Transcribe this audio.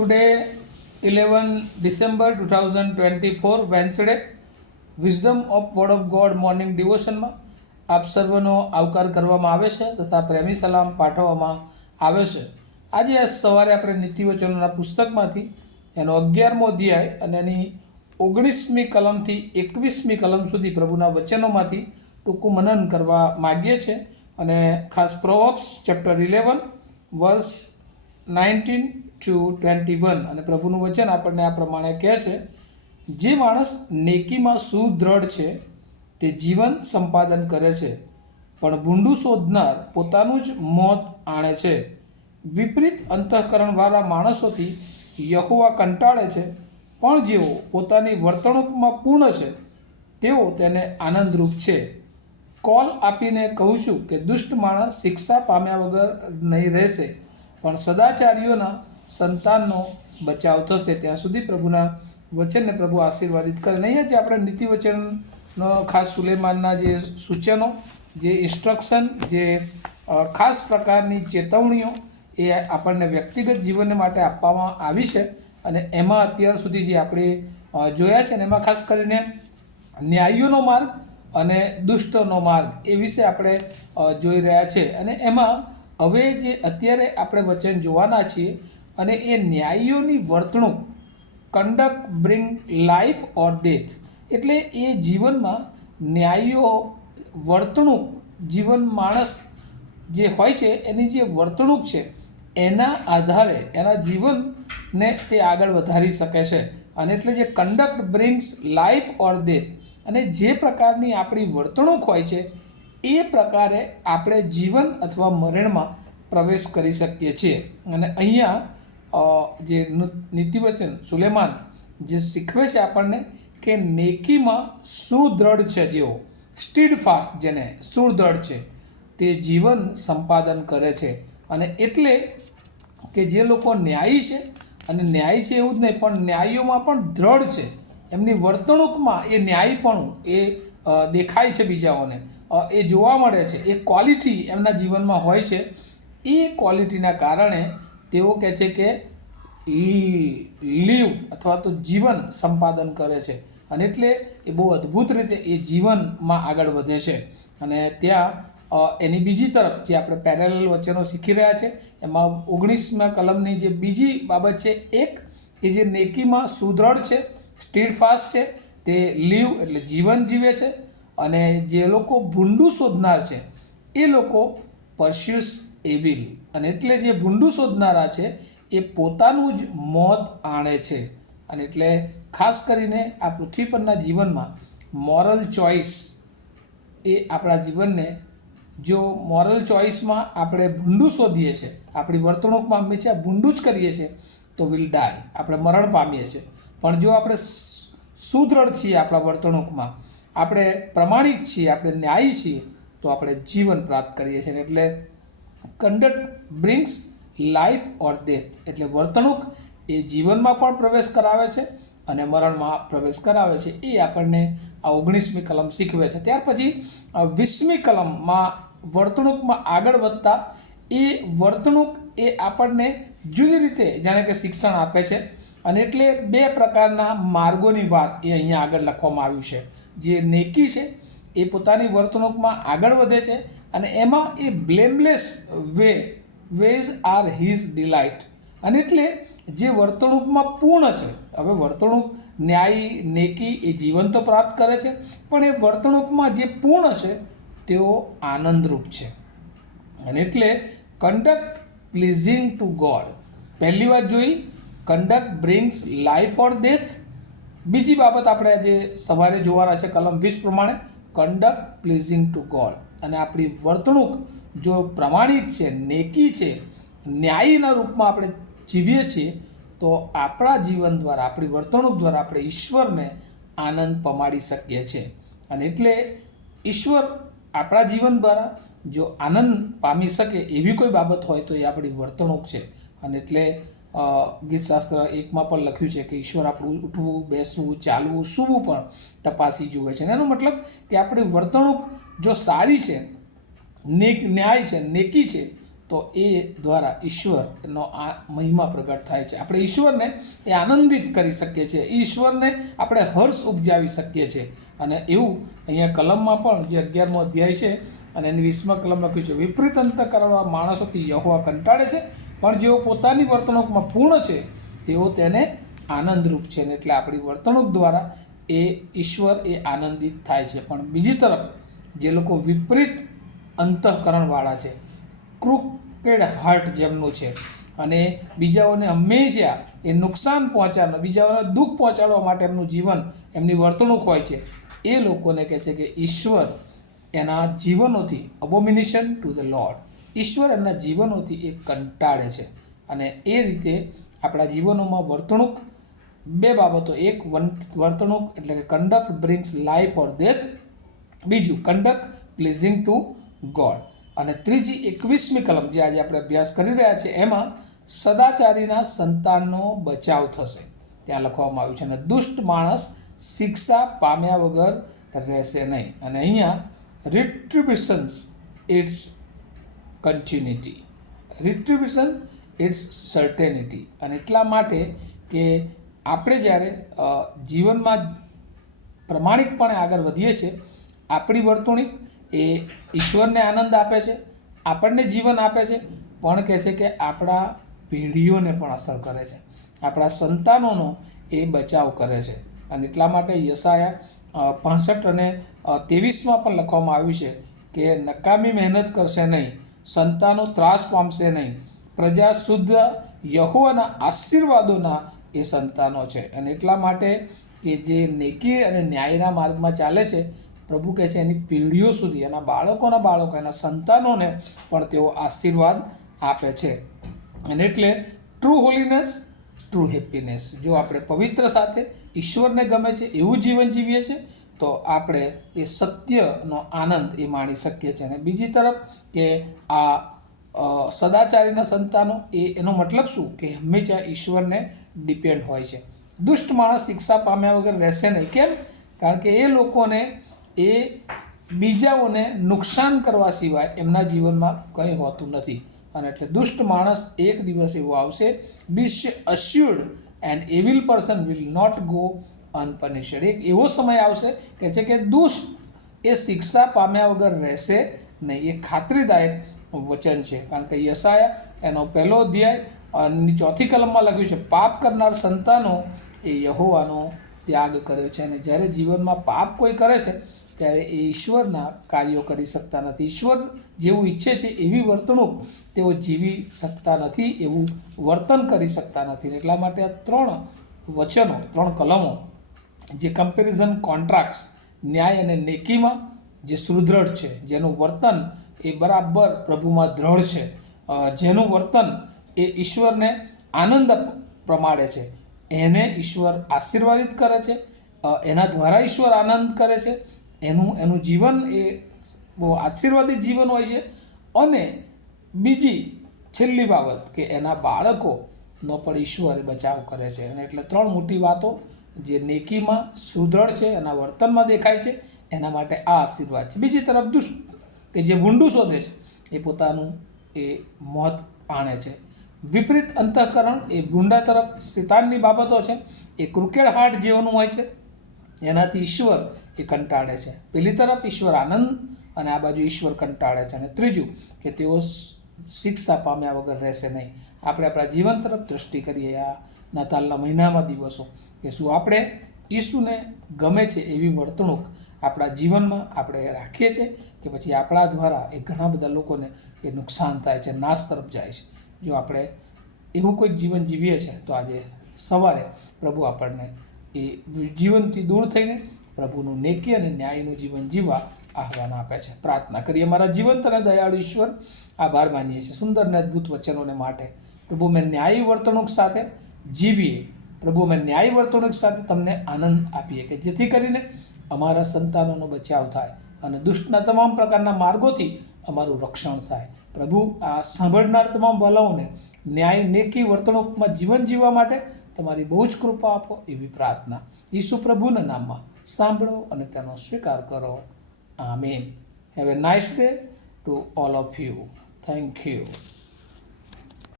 Today, 11 December 2024, Wednesday, wisdom of word of God morning ડિવોશનમાં આપ સર્વનો આવકાર કરવામાં આવે છે તથા પ્રેમી સલામ પાઠવવામાં આવે છે. આજે આ સવારે આપણે નીતિવચનોના પુસ્તકમાંથી એનો 11મો અધ્યાય અને એની 19મી કલમથી 21મી કલમ સુધી પ્રભુના વચનોમાંથી ટૂંકું મનન કરવા માગીએ છીએ. અને ખાસ પ્રોવર્બ્સ ચેપ્ટર 11 વર્સ 19 to 21 અને પ્રભુનું વચન આપણને આ પ્રમાણે કહે છે: જે માણસ નેકીમાં સુદૃઢ છે તે જીવન સંપાદન કરે છે, પણ ભૂંડું શોધનાર પોતાનું જ મોત આણે છે. વિપરીત અંતઃકરણવાળા માણસોથી યહોવા કંટાળે છે, પણ જેઓ પોતાની વર્તણૂકમાં પૂર્ણ છે તેઓ તેને આનંદરૂપ છે. કોલ આપીને કહું છું કે દુષ્ટ માણસ શિક્ષા પામ્યા વગર નહીં રહેશે, પણ સદાચારીઓના સંતાનનો બચાવ થશે. ત્યાં સુધી પ્રભુના વચનને પ્રભુ આશીર્વાદિત કરે. અહીંયા જે આપણે નીતિવચનનો ખાસ સુલેમાનના જે સૂચનો, જે ઇન્સ્ટ્રક્શન, જે ખાસ પ્રકારની ચેતવણીઓ એ આપણને વ્યક્તિગત જીવન માટે આપવામાં આવી છે. અને એમાં અત્યાર સુધી જે આપણે જોયા છે ને એમાં ખાસ કરીને ન્યાયીઓનો માર્ગ અને દુષ્ટનો માર્ગ એ વિશે આપણે જોઈ રહ્યા છે. અને એમાં હવે જે અત્યારે આપણે વચન જોવાના છીએ અને એ ન્યાયીઓની વર્તણૂક, કન્ડક્ટ બ્રિંગ લાઈફ ઓર ડેથ, એટલે એ જીવનમાં ન્યાયીઓ વર્તણૂક, જીવન માણસ જે હોય છે એની જે વર્તણૂક છે એના આધારે એના જીવનને તે આગળ વધારી શકે છે. અને એટલે જે કન્ડક્ટ બ્રિંગ્સ લાઈફ ઓર ડેથ, અને જે પ્રકારની આપણી વર્તણૂક હોય છે એ પ્રકારે આપણે જીવન અથવા મરણમાં પ્રવેશ કરી શકીએ છીએ. અને અહીંયા જે નીતિવચન સુલેમાન જે શીખવે છે આપણને કે નેકીમાં સુદૃઢ છે, જેઓ સ્ટીડ ફાસ્ટ, જેને સુદૃઢ છે તે જીવન સંપાદન કરે છે. અને એટલે કે જે લોકો ન્યાયી છે, અને ન્યાયી છે એવું જ નહીં પણ ન્યાયીઓમાં પણ દ્રઢ છે, એમની વર્તણૂકમાં એ ન્યાયીપણું એ દેખાય છે, બીજાઓને એ જોવા મળે છે, એ ક્વોલિટી એમના જીવનમાં હોય છે. એ ક્વોલિટીના કારણે તેઓ કહે છે કે લીવ અથવા તો જીવન સંપાદન કરે છે. અને એટલે એ બહુ અદ્ભુત રીતે એ જીવનમાં આગળ વધે છે. અને ત્યાં એની બીજી તરફ જે આપણે પેરેલલ વચનો શીખી રહ્યા છે એમાં 19મા કલમની જે બીજી બાબત છે, એક કે જે નેકીમાં સુદૃઢ છે, સ્ટીડ ફાસ્ટ છે, તે લીવ એટલે જીવન જીવે છે. અને જે લોકો ભૂંડું શોધનાર છે એ લોકો પરસ્યુસ એવિલ, અને એટલે જે ભૂંડું શોધનારા છે એ પોતાનું જ મોત આણે છે. અને એટલે ખાસ કરીને આ પૃથ્વી પરના જીવનમાં મોરલ ચોઇસ એ આપણા જીવનને, જો મોરલ ચોઇસમાં આપણે ભૂંડું શોધીએ છીએ, આપણી વર્તણૂકમાં હંમેશા ભૂંડું જ કરીએ છીએ તો વિલ ડાય, આપણે મરણ પામીએ છીએ. પણ જો આપણે સુદૃઢ છીએ આપણા વર્તણૂકમાં, આપણે પ્રમાણિક છીએ, આપણે ન્યાયી છીએ, તો આપણે જીવન પ્રાપ્ત કરીએ છીએ. એટલે કન્ડક્ટ બ્રિંગ્સ લાઈફ ઓર ડેથ, એટલે વર્તણૂક એ જીવનમાં પણ પ્રવેશ કરાવે છે અને મરણમાં પ્રવેશ કરાવે છે. એ આપણને આ 19મી કલમ શીખવે છે. ત્યાર પછી 20મી કલમમાં વર્તણૂકમાં આગળ વધતા એ વર્તણૂક એ આપણને જુદી રીતે જાણે કે શિક્ષણ આપે છે. અને એટલે બે પ્રકારના માર્ગોની વાત એ અહીંયા આગળ લખવામાં આવ્યું છે. જે નેકી છે એ પોતાની વર્તણૂકમાં આગળ વધે છે અને એમાં એ બ્લેમલેસ વેઝ આર હિઝ ડિલાઇટ. અને એટલે જે વર્તણૂકમાં પૂર્ણ છે, હવે વર્તણૂક ન્યાયી, નેકી એ જીવન તો પ્રાપ્ત કરે છે, પણ એ વર્તણૂકમાં જે પૂર્ણ છે તેઓ આનંદરૂપ છે. અને એટલે કન્ડક્ટ પ્લીઝિંગ ટુ ગોડ, પહેલી વાત જોઈ કન્ડક્ટ બ્રિંગ્સ લાઈફ ઓર ડેથ. બીજી બાબત આપણે આજે સવારે જોવાના છે કલમ 20 પ્રમાણે, કન્ડક્ટ પ્લીઝિંગ ટુ ગોડ. અને આપણી વર્તણૂક જો પ્રમાણિક છે, નેકી છે, ન્યાયીના રૂપમાં આપણે જીવીએ છીએ તો આપણા જીવન દ્વારા, આપણી વર્તણૂક દ્વારા આપણે ઈશ્વરને આનંદ પમાડી શકીએ છીએ. અને એટલે ઈશ્વર આપણા જીવન દ્વારા જો આનંદ પામી શકે એવી કોઈ બાબત હોય તો એ આપણી વર્તણૂક છે. અને એટલે ગીતશાસ્ત્ર 1માં પણ લખ્યું છે કે ઈશ્વર આપણું ઉઠવું, બેસવું, ચાલવું, સૂવું પણ તપાસી જુએ છે. એનો મતલબ કે આપણી વર્તણૂક જો સારી છે, ન્યાય છે, નેકી છે, તો એ દ્વારા ઈશ્વરનો આ મહિમા પ્રગટ થાય છે. આપણે ઈશ્વરને એ આનંદિત કરી શકીએ છીએ, ઈશ્વરને આપણે હર્ષ ઉપજાવી શકીએ છીએ. અને એવું અહીંયા કલમમાં પણ જે 11મો અધ્યાય છે અને એની 20મા કલમ લખ્યું છે, વિપરીત અંતઃકરણવાળા માણસોથી યહોવા કંટાળે છે, પણ જેઓ પોતાની વર્તણૂકમાં પૂર્ણ છે તેઓ તેને આનંદરૂપ છે. ને એટલે આપણી વર્તણૂક દ્વારા એ ઈશ્વર એ આનંદિત થાય છે. પણ બીજી તરફ જે લોકો વિપરીત અંતઃકરણવાળા છે, ક્રુકેડ હાર્ટ જેમનું છે અને બીજાઓને હંમેશા એ નુકસાન પહોંચાડવા, બીજાઓને દુઃખ પહોંચાડવા માટે એમનું જીવન, એમની વર્તણૂક હોય છે, એ લોકોને કહે છે કે ઈશ્વર એના જીવનોથી અબોમિનેશન ટુ ધ લોર્ડ, ઈશ્વર એમના જીવનોથી એ કંટાળે છે. અને એ રીતે આપણા જીવનોમાં વર્તણૂક, બે બાબતો, એક વર્તણૂક એટલે કે કન્ડક્ટ બ્રિંગ્સ લાઈફ ઓર ડેથ, બીજું કન્ડક્ટ પ્લીઝિંગ ટુ ગોડ. અને ત્રીજી 21મી કલમ જે આજે આપણે અભ્યાસ કરી રહ્યા છીએ એમાં સદાચારીના સંતાનનો બચાવ થશે. ત્યાં લખવામાં આવ્યું છે, અને દુષ્ટ માણસ શિક્ષા પામ્યા વગર રહેશે નહીં. અને અહીંયા રિટ્રિબ્યુશન્સ ઇટ્સ કન્ટિન્યુટી, રિટ્રિબ્યુશન ઇટ્સ સર્ટેનિટી. અને એટલા માટે કે આપણે જ્યારે જીવનમાં પ્રમાણિકપણે આગળ વધીએ છીએ, આપણી વર્તણૂક એ ઈશ્વરને આનંદ આપે છે, આપણને જીવન આપે છે, પણ કહે છે કે આપણા પેઢીઓને પણ અસર કરે છે, આપણા સંતાનોનો એ બચાવ કરે છે. અને એટલા માટે યશાયા 65 અને 23માં પણ લખવામાં આવ્યું છે કે નકામી મહેનત કરશે નહીં, સંતાનો ત્રાસ પામશે નહીં, પ્રજા શુદ્ધ યહોવાના આશીર્વાદોના એ સંતાનો છે. અને એટલા માટે કે જે નેકી અને ન્યાયના માર્ગમાં ચાલે છે, પ્રભુ કહે છે એની પેઢીઓ સુધી, એના બાળકોના બાળકો, એના સંતાનોને પણ તેઓ આશીર્વાદ આપે છે. અને એટલે ટ્રુ હોલીનેસ, ટ્રુ હેપીનેસ. જો આપણે પવિત્ર સાથે ઈશ્વરને ગમે છે એવું જીવન જીવીએ છીએ તો આપણે એ સત્યનો આનંદ એ માણી શકીએ છીએ. અને બીજી તરફ કે આ સદાચારીના સંતાનો એનો મતલબ શું કે હંમેશા ઈશ્વરને ડિપેન્ડ હોય છે. દુષ્ટ માણસ શિક્ષા પામ્યા વગર રહેશે નહીં. કેમ? કારણ કે એ લોકોને એ બીજાઓને નુકસાન કરવા સિવાય એમના જીવનમાં કંઈ હોતું નથી. અને એટલે દુષ્ટ માણસ એક દિવસ એવો આવશે, be assured and evil person will not go unpunished. એક એવો સમય આવશે કે છે કે દુષ્ટ એ શિક્ષા પામ્યા વગર રહેશે નહીં. એ ખાતરીદાયક વચન છે. કારણ કે યશાયા એનો 1લો અધ્યાય અને 4થી કલમમાં લખ્યું છે, પાપ કરનાર સંતાનો એ યહોવાનો ત્યાગ કર્યો છે. અને જ્યારે જીવનમાં પાપ કોઈ કરે છે ત્યારે એ ઈશ્વરના કાર્યો કરી શકતા નથી. ઈશ્વર જેવું ઈચ્છે છે એવી વર્તણૂક તેઓ જીવી શકતા નથી, એવું વર્તન કરી શકતા નથી. એટલા માટે આ 3 વચનો, 3 કલમો જે કમ્પેરિઝન કોન્ટ્રાક્ટ્સ, ન્યાય અને નેકીમાં જે સુદૃઢ છે, જેનું વર્તન એ બરાબર પ્રભુમાં દ્રઢ છે, જેનું વર્તન એ ઈશ્વરને આનંદ પ્રમાણે છે, એને ઈશ્વર આશીર્વાદિત કરે છે, એના દ્વારા ઈશ્વર આનંદ કરે છે, એનું જીવન એ બહુ આશીર્વાદિત જીવન હોય છે. અને બીજી છેલ્લી બાબત કે એના બાળકોનો પણ ઈશ્વર બચાવ કરે છે. અને એટલે 3 મોટી વાતો જે નેકીમાં સુદૃઢ છે, એના વર્તનમાં દેખાય છે, એના માટે આ આશીર્વાદ છે. બીજી તરફ દુષ્ટ કે જે ભૂંડું શોધે છે એ પોતાનું એ મોત આણે છે. વિપરીત અંતઃકરણ એ ભૂંડા તરફ શેતાનની બાબતો છે, એ ક્રુકેડ હાર્ટ જેવાનું હોય છે, એનાથી ઈશ્વર એ કંટાળે છે. પેલી તરફ ઈશ્વર આનંદ અને આ બાજુ ઈશ્વર કંટાળે છે. અને ત્રીજું કે તેઓ શિક્ષા પામ્યા વગર રહેશે નહીં. આપણે આપણા જીવન તરફ દૃષ્ટિ કરીએ આ નાતાલના મહિનામાં દિવસો કે શું આપણે ઈસુને ગમે છે એવી વર્તણૂક આપણા જીવનમાં આપણે રાખીએ છીએ કે પછી આપણા દ્વારા એ ઘણા બધા લોકોને એ નુકસાન થાય છે, નાશ તરફ જાય છે. જો આપણે એવું કોઈક જીવન જીવીએ છીએ તો આજે સવારે પ્રભુ આપણને એ જીવનથી દૂર થઈને પ્રભુનું નેકી અને ન્યાયનું જીવન જીવવા આહ્વાન આપે છે. પ્રાર્થના કરીએ. મારા જીવંત અને દયાળુ ઈશ્વર, આભાર માનીએ છીએ સુંદર અને અદ્ભુત વચનોને માટે. પ્રભુ મેં ન્યાયી વર્તણૂક સાથે જીવીએ, પ્રભુ મેં ન્યાયી વર્તણૂક સાથે તમને આનંદ આપીએ કે જેથી કરીને અમારા સંતાનોનો બચાવ થાય અને દુષ્ટના તમામ પ્રકારના માર્ગોથી અમારું રક્ષણ થાય. પ્રભુ આ સાંભળનાર તમામ વાલાઓને ન્યાય નેકી વર્તણૂકમાં જીવન જીવવા માટે તમારી બહુ જ કૃપા આપો એવી પ્રાર્થના ઈસુ પ્રભુના નામમાં સાંભળો અને તેનો સ્વીકાર કરો. આમીન. Have a nice day to all of you. Thank you.